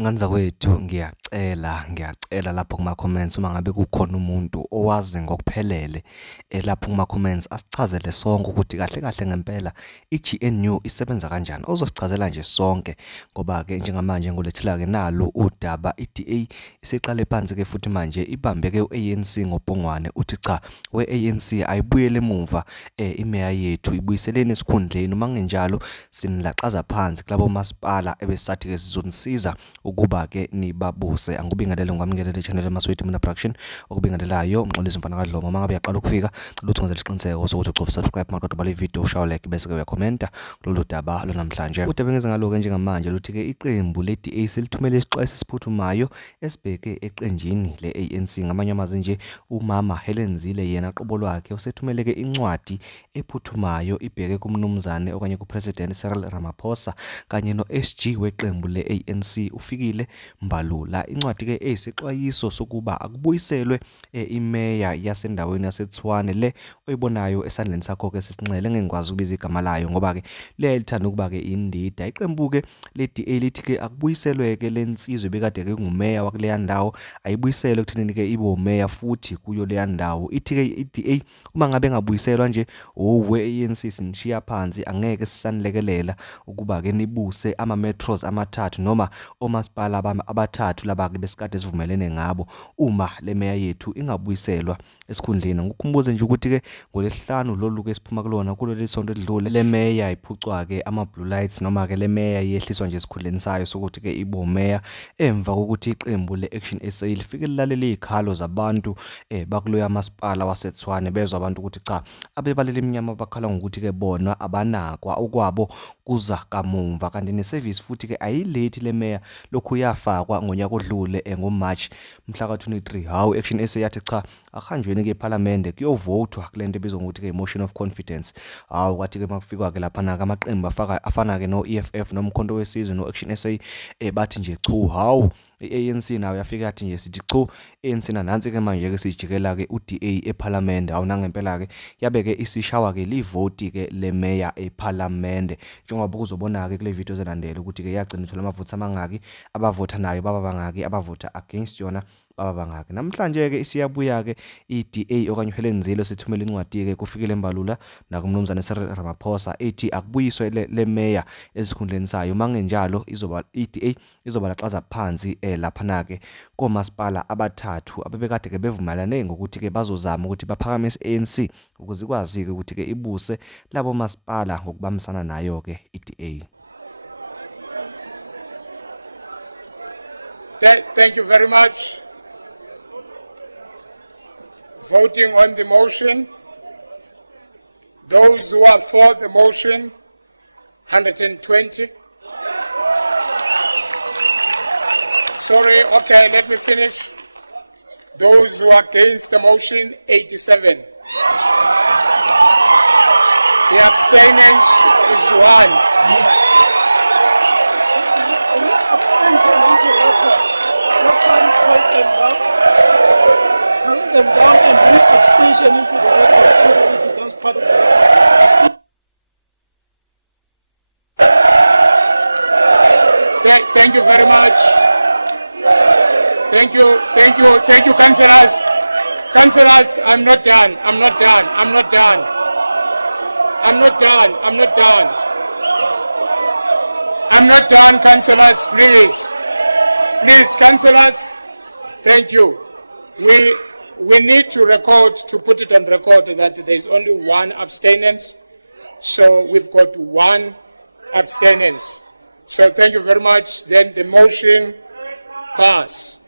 Nganza kwethu ngiyacela lapho kuma-comments uma ngabe kukhona umuntu owazi ngokuphelele lapho kuma-comments asichazele sonke ukuthi kahle kahle ngempela i-GNU isebenza kanjani. Ozosichazela nje sonke ngoba-ke njengamanje ngolethila-ke nalo udaba i-DA isiqale phansi-ke futhi manje ibambe-ke u-ANC ngobhongwane uthi cha we-ANC ayibuyele emuva imeya yethu ibuyiseleni esikhundleni uma kungenjalo sinilaxaza phansi kulabo masipala ebesathi-ke sizonisiza ukuba-ke nibabuse. Angikubingelele ngikwamukele channel eMasweti Mina Production okubingelelayo Mxolisi Mfana kaDlomo. Uma ngabe uyaqala ukufika cela ukuthi ngenzele isiqiniseko sokuthi ucofa subscribe maqedwe bale video ushaye like bese-ke uyakhomenta kulolu daba lonamhlanje. Udaba engizengalo-ke njengamanje luthi-ke iqembu le-DA selithumele isixwayiso esiphuthumayo esibheke eqenjini le-ANC. Ngamanye amazwi nje umama Helen Zille yena qobo lwakhe usethumele-ke incwadi ephuthumayo ibheke kumnumzane okanye kuPresident Cyril Ramaphosa kanye no-SG weqembu le-ANC ufikile Mbalula. Incwadi-ke eyisixwayiso sokuba akubuyiselwe imeya yasendaweni yaseTshwane le oyibonayo esandleni sakho-ke sesinxele. Ngengikwazi ukubiza igama layo ngoba-ke liyayithanda ukuba-ke indida. Iqembu-ke le-DA lithi-ke akubuyiselwe-ke le nsizwe bekade-ke kungumeya wakuleya ndawo ayibuyiselwe ekuthenini-ke ibe umeya futhi kuyo leya ndawo. Ithi-ke i-DA uma ngabe engabuyiselwa nje we-ANC sinishiya phansi angeke sisanilekelela ukuba-ke nibuse ama-metros amathathu noma omasipala abathathu laba-ke besikade sivumelene ngabo uma le meya yethu ingabuyiselwa esikhundleni. Ngikukhumbuze nje ukuthi-ke ngolesihlanu lolu-ke siphuma kulona kuleli sonto elidlule le meya iphucwa-ke ama-blue lights noma-ke le meya yehliswa nje esikhundleni sayo sokuthi-ke ibe umeya emva kokuthi iqembu le-Action SA lifike lilalele izikhalo zabantu bakuloya masipala waseTshwane bezwa abantu ukuthi cha abebalele iminyama bakhala ngokuthi-ke bona abanakwa okwabo kuza kamumva kanti ne-service futhi-ke ayilethi le meya lokhu yafakwa ngonyaka odlule ngoMarch mhla ka-23. Hawu i-Action SA yathi cha akuhanjweni-ke eParliament kuyovothwa kulento ebizwa ngokuthi-ke motion of confidence. Hawu kwathi-ke makufikwa-ke laphana-ke amaqembu afana-ke no-EFF nomkhonto wesizwe no-Action SA bathi nje chu hawu i-ANC nayo yafika yathi nje sithi chu ANC nansi-ke manje-ke sijikela-ke u-DA eParliament. Hawu nangempela-ke yabe-ke isishawa-ke livoti-ke le meya eParliament njengoba kuzobona-ke kule video zelandela ukuthi-ke yagcina ithola amavoti amangaki, abavota nayo baba bangaki, abavota against yona baba bangaki. Namhlanje-ke isiyabuya-ke i-DA okanye uHelen Zille sethumela incwadi-ke kufikile Mbalula nakumnumzane Cyril Ramaphosa ethi akubuyiswe le meya esikhundleni sayo. Uma kungenjalo i-DA izoba laxaza phansi laphana-ke komasipala abathathu abebekade-ke bevumelane ngokuthi-ke bazozama ukuthi baphakamise i-ANC ukuze ikwazi-ke ukuthi-ke ibuse labo masipala ngokubambisana nayo-ke i-DA. Thank you very much. Voting on the motion. Those who are for the motion, 120. Sorry, okay, let me finish. Those who are against the motion, 87. The abstentions is 1. Count them down and read abstention into the record so that it becomes part of the record. Thank you very much. Thank you, councillors. Councillors, I'm not done. Councillors, please. Please, councillors, thank you. We need to record, to put it on record that there is only one abstinence. So we've got one abstinence. So thank you very much. Then the motion pass.